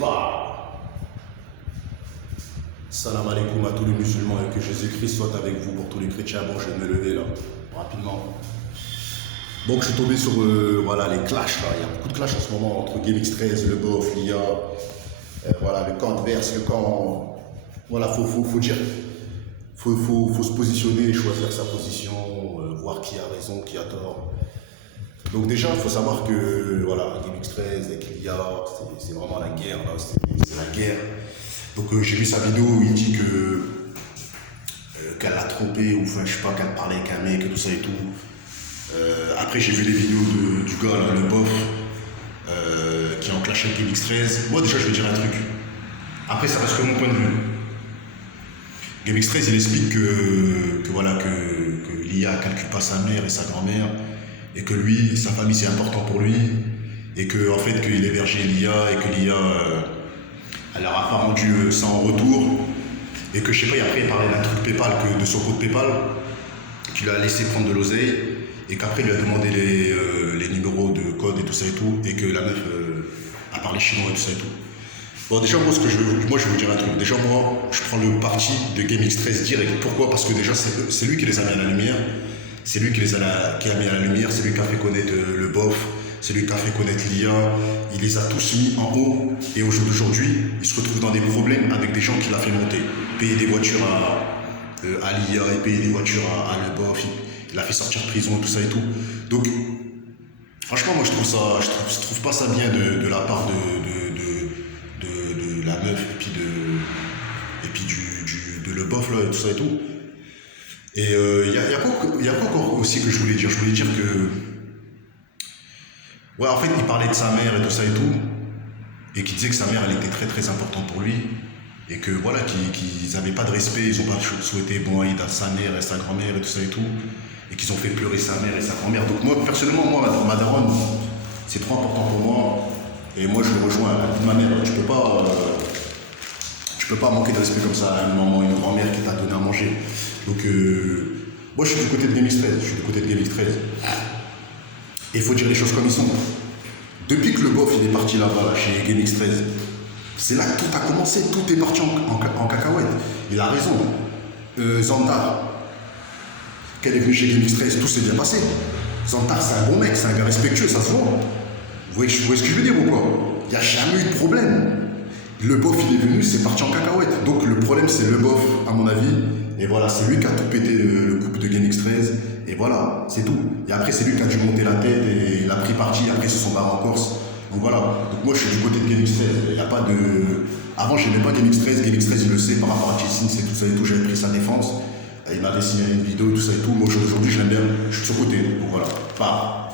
Bah. Salam alaikum à tous les musulmans et que Jésus-Christ soit avec vous pour tous les chrétiens. Bon, je vais me lever là, rapidement. Donc, je suis tombé sur voilà, les clashs là. Il y a beaucoup de clashs en ce moment entre GameX13, le BOF, l'IA, voilà, le camp adverse, le camp. Voilà, faut dire. Faut se positionner, choisir sa position, voir qui a raison, qui a tort. Donc déjà, il faut savoir que voilà, GameX13 avec l'IA, c'est vraiment la guerre, là, c'est la guerre. Donc j'ai vu sa vidéo où il dit que qu'elle l'a trompé, ou enfin je sais pas, qu'elle parlait avec un mec et tout ça et tout. Après j'ai vu les vidéos du gars là, le bof, qui est en clash avec GameX13. Moi déjà je vais dire un truc. Après ça reste que mon point de vue. GameX13 il explique que voilà que l'IA calcule pas sa mère et sa grand-mère, et que lui, sa famille c'est important pour lui, et que en fait qu'il hébergeait l'IA et que l'IA elle leur a pas rendu ça en retour, et que je sais pas, et après il parlait d'un truc PayPal, que de son compte PayPal, qu'il a laissé prendre de l'oseille, et qu'après il lui a demandé les numéros de code et tout ça et tout, et que la meuf a parlé chinois et tout ça et tout. Bon déjà moi je vais vous dire un truc, déjà moi je prends le parti de GameX13 direct. Pourquoi? Parce que déjà c'est lui qui les a mis à la lumière, c'est lui qui a mis à la lumière, c'est lui qui a fait connaître le BOF, c'est lui qui a fait connaître l'IA, il les a tous mis en haut, et au jour d'aujourd'hui, il se retrouve dans des problèmes avec des gens qui l'a fait monter. Payer des voitures à l'IA et payer des voitures à le BOF, il l'a fait sortir de prison et tout ça et tout. Donc franchement moi je trouve pas ça bien de la part de la meuf et puis de le bof là et tout ça et tout. Et il y a quoi encore aussi que je voulais dire que ouais, en fait il parlait de sa mère et tout ça et tout, et qu'il disait que sa mère elle était très très importante pour lui, et que voilà qu'ils n'avaient pas de respect, ils ont pas souhaité bon Aïd à sa mère et sa grand-mère et tout ça et tout, et qu'ils ont fait pleurer sa mère et sa grand-mère. Donc moi personnellement, moi ma daronne c'est trop important pour moi. Et moi je le rejoins, ma mère, tu peux pas manquer de respect comme ça à une maman, une grand-mère qui t'a donné à manger. Donc moi je suis du côté de GameX13, Et il faut dire les choses comme ils sont. Depuis que le bof il est parti là-bas, là, chez GameX13, c'est là que tout a commencé, tout est parti en cacahuète. Il a raison. Zantar, qu'elle est venue chez GameX13, tout s'est bien passé. Zantar c'est un bon mec, c'est un gars respectueux, ça se voit. Vous voyez ce que je veux dire ou quoi? Il n'y a jamais eu de problème. Le bof il est venu, c'est parti en cacahuète. Donc le problème c'est le bof à mon avis. Et voilà, c'est lui qui a tout pété le couple de GameX13. Et voilà, c'est tout. Et après c'est lui qui a dû monter la tête et il a pris parti. Après ils se sont barrés en Corse. Donc voilà. Donc moi je suis du côté de GameX13. Il n'y a pas de... Avant j'aimais pas GameX13. GameX13 il le sait par rapport à Chasing, c'est tout ça et tout. J'avais pris sa défense. Il m'avait signé une vidéo et tout ça et tout. Moi aujourd'hui je l'aime bien. Je suis de son côté. Donc voilà. Pas.